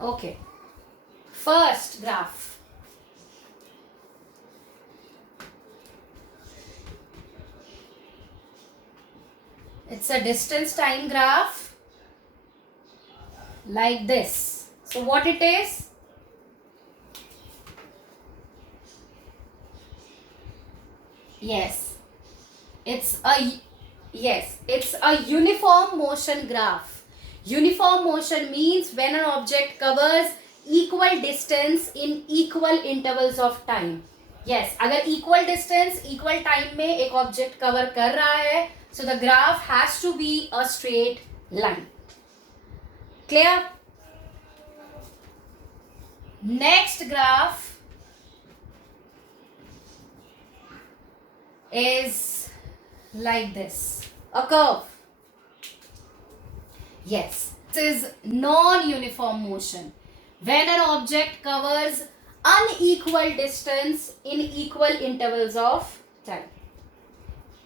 Okay. First graph. It's a distance time graph like this. So what it is? Yes. It's a uniform motion graph. Uniform motion means when an object covers equal distance in equal intervals of time. Yes, अगर equal distance equal time में एक object cover कर रहा है, so the graph has to be a straight line. Clear? Next graph is like this, a curve. Yes, this is non-uniform motion. When an object covers unequal distance in equal intervals of time.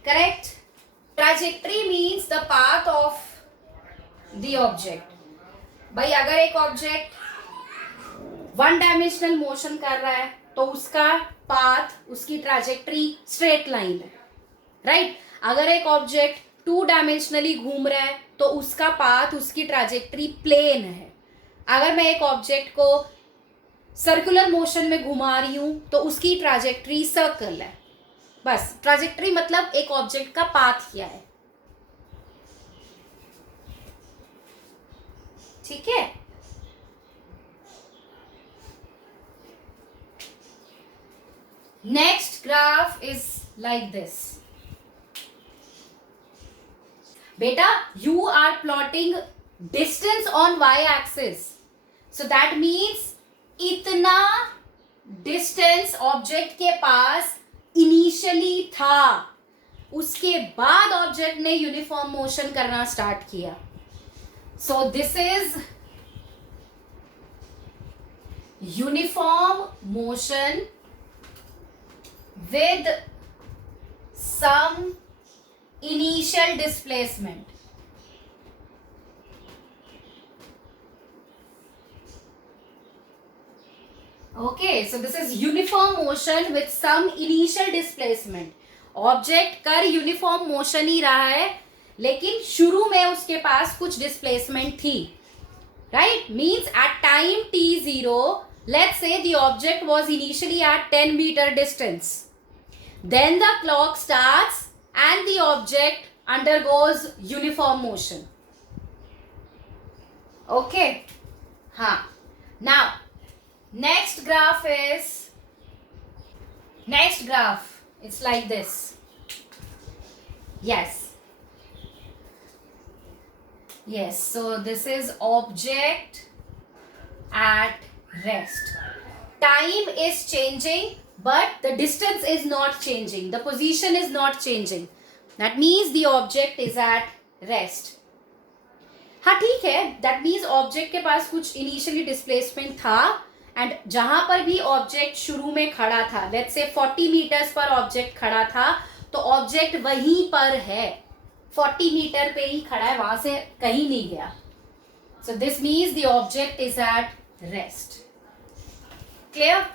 Correct? Trajectory means the path of the object. भाई अगर एक object one dimensional motion कर रहा है तो उसका path, उसकी trajectory straight line है, राइट? अगर एक ऑब्जेक्ट टू डायमेंशनली घूम रहा है तो उसका पाथ, उसकी ट्रैजेक्टरी प्लेन है. अगर मैं एक ऑब्जेक्ट को सर्कुलर मोशन में घुमा रही हूं तो उसकी ट्रैजेक्टरी सर्कल है. बस ट्रैजेक्टरी मतलब एक ऑब्जेक्ट का पाथ क्या है. ठीक है? Next graph is like this. Beta, you are plotting distance on y-axis. So that means इतना distance object के पास initially था, उसके बाद object ने uniform motion करना start किया. So this is uniform motion with some initial displacement. Okay, so this is uniform motion with some initial displacement. Object कर uniform motion ही रहा है, लेकिन शुरू में उसके पास कुछ displacement थी, right? Means at time t0, let's say the object was initially at 10 meter distance. Then the clock starts and the object undergoes uniform motion. Okay? Huh. Now, next graph, it's like this. Yes. Yes, so this is object at rest. Time is changing, but the distance is not changing. The position is not changing. That means the object is at rest. हाँ ठीक है, that means object के पास कुछ initially displacement था, and जहाँ पर भी object शुरू में खड़ा था, let's say 40 meters पर object खड़ा था, तो object वहीं पर है, 40 मीटर पे ही खड़ा है, वहां से कहीं नहीं गया. So this means the object is at rest. Clear?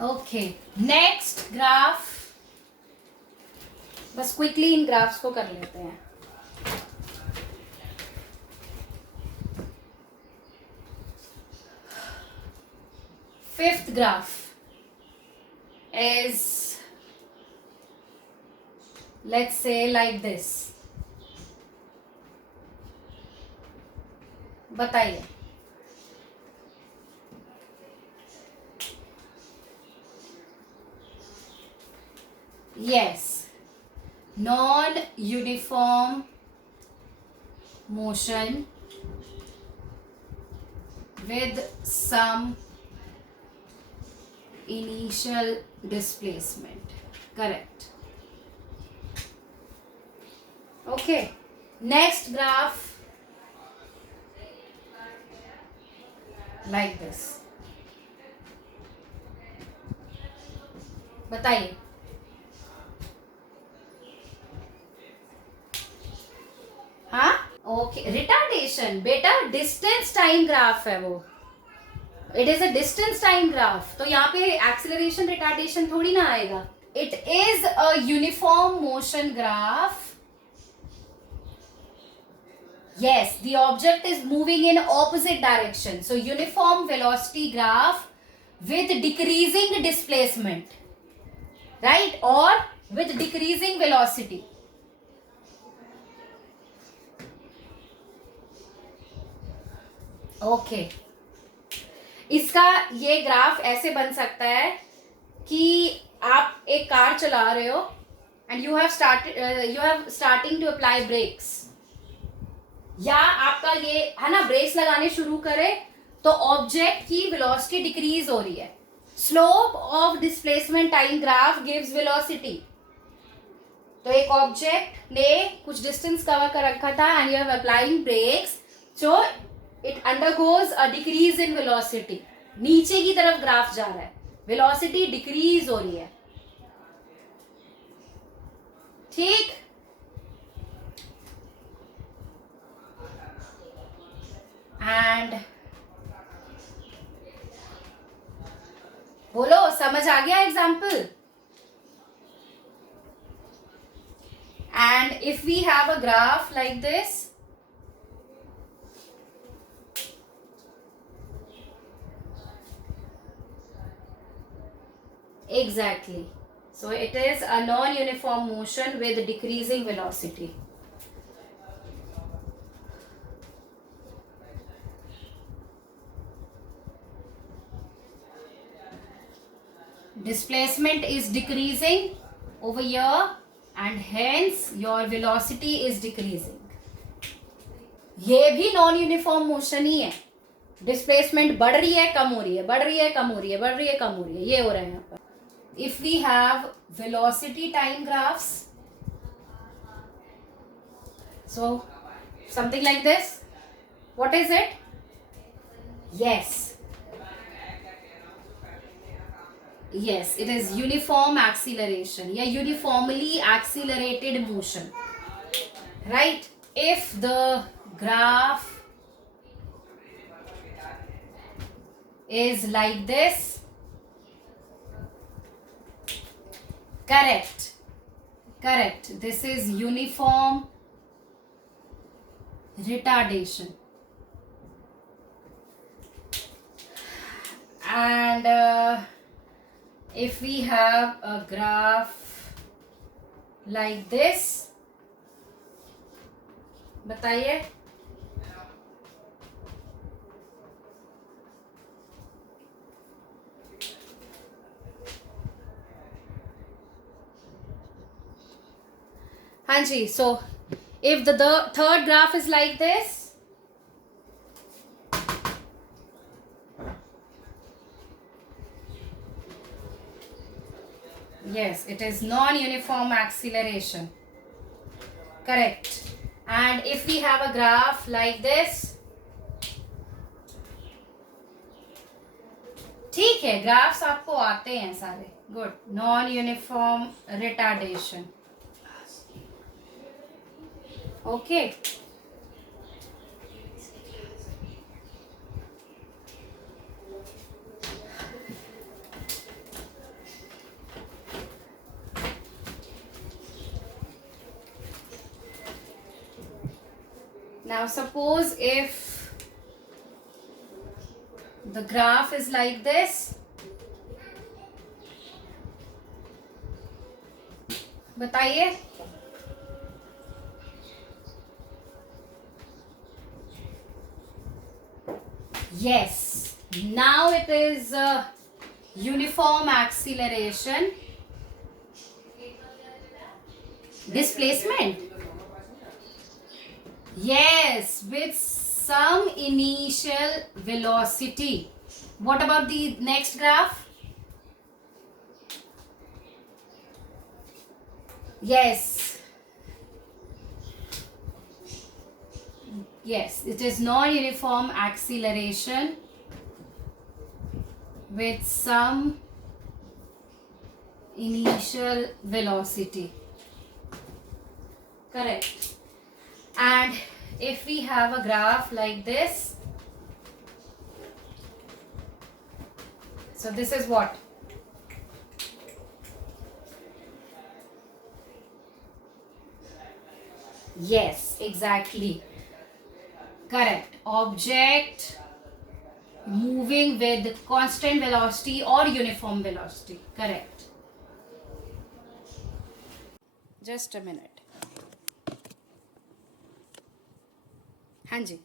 Okay. Next graph. बस क्विकली इन ग्राफ्स को कर लेते हैं. Fifth graph is, let's say, like this. बताइए. Yes, non-uniform motion with some initial displacement. Correct. Okay. Next graph, like this. बताइए. हाँ, okay. Okay, retardation बेटा distance time graph है वो, it is a distance time graph, तो यहाँ पे acceleration retardation थोड़ी ना आएगा. It is a uniform motion graph. Yes, the object is moving in opposite direction. So uniform velocity graph with decreasing displacement, right? Or with decreasing velocity. Okay. इसका ये graph ऐसे बन सकता है कि आप एक कार चला रहे हो and you have starting to apply brakes. या आपका ये है ना, ब्रेक्स लगाने शुरू करे तो ऑब्जेक्ट की वेलोसिटी डिक्रीज हो रही है. Slope of displacement time graph gives velocity. तो एक ऑब्जेक्ट ने कुछ डिस्टेंस कवर कर रखा था and you have applying brakes, so it undergoes a decrease in velocity. नीचे की तरफ ग्राफ जा रहा है, वेलोसिटी डिक्रीज हो रही है. ठीक, एंड बोलो समझ आ गया example. And if we have a graph like this, exactly, so it is a non-uniform motion with decreasing velocity. Displacement is decreasing over here and hence your velocity is decreasing. ये भी non uniform motion ही है. Displacement बढ़ रही है, कम हो रही है, बढ़ रही है, कम हो रही है, बढ़ रही है, कम हो रही है, ये हो रहा है यहाँ पर. If we have velocity time graphs, so something like this, what is it? Yes, it is uniform acceleration, yeah, uniformly accelerated motion, right? If the graph is like this, correct, this is uniform retardation. And if we have a graph like this, बताइए. हाँ जी, so if the third graph is like this, yes, it is non-uniform acceleration, correct. And if we have a graph like this, ठीक है, graphs आपको आते हैं सारे, good. non-uniform retardation, okay. Now suppose if the graph is like this, बताइए. Yes, now it is uniform acceleration. Displacement, yes, with some initial velocity. What about the next graph? Yes, it is non-uniform acceleration with some initial velocity, correct. And if we have a graph like this, so this is what? Yes, exactly. Correct. Object moving with constant velocity or uniform velocity. Correct. Just a minute. Hanji.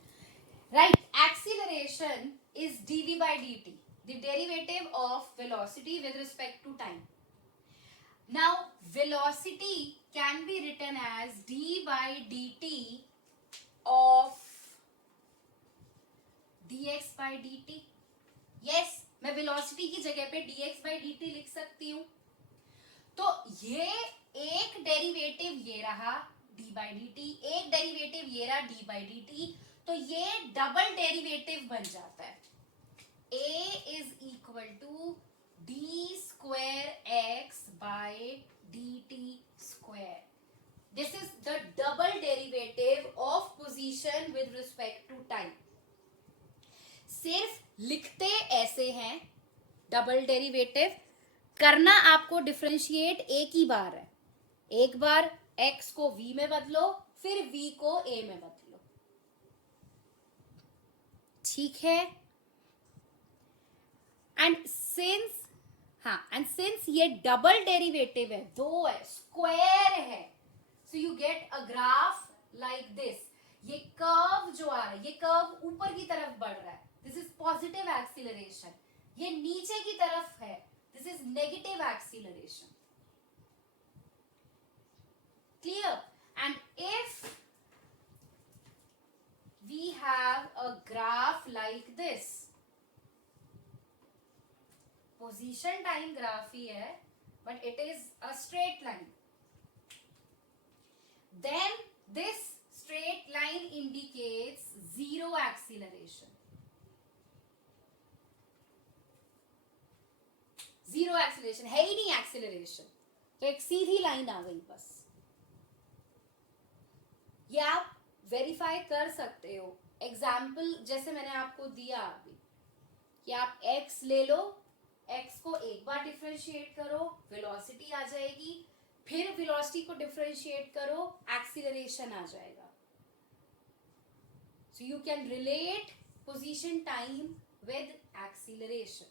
Right. Acceleration is dv by dt, the derivative of velocity with respect to time. Now, velocity can be written as d by dt of dx by dt. Yes, मैं velocity की जगह पे dx by dt लिख सकती हूँ. तो ये एक डेरिवेटिव ये रहा d by dt, एक डेरिवेटिव ये रहा d by dt, तो ये डबल डेरिवेटिव बन जाता है. a is equal to d square x by dt square. This is the double derivative of position with respect to time. सिर्फ लिखते ऐसे हैं डबल डेरिवेटिव, करना आपको डिफरेंशिएट एक ही बार है. एक बार x को v में बदलो, फिर v को a में बदलो. ठीक है. एंड सिंस ये डबल डेरिवेटिव है, दो है, स्क्वायर है, so you get a graph like this. ये कर्व जो आ रहा है, ये कर्व ऊपर की तरफ बढ़ रहा है, दिस इज पॉजिटिव एक्सीलरेशन. ये नीचे की तरफ है, this is negative acceleration. Clear. And if we have a graph like this, position time graph ही है, but it is a straight line, then this straight line indicates zero acceleration. Zero acceleration है ही नहीं acceleration, तो एक सीधी line आ गई बस. ये आप वेरीफाई कर सकते हो. एग्जाम्पल जैसे मैंने आपको दिया अभी, कि आप x ले लो, x को एक बार डिफरेंशिएट करो, वेलोसिटी आ जाएगी, फिर वेलोसिटी को डिफरेंशिएट करो, एक्सीलरेशन आ जाएगा. So you can relate position time with acceleration.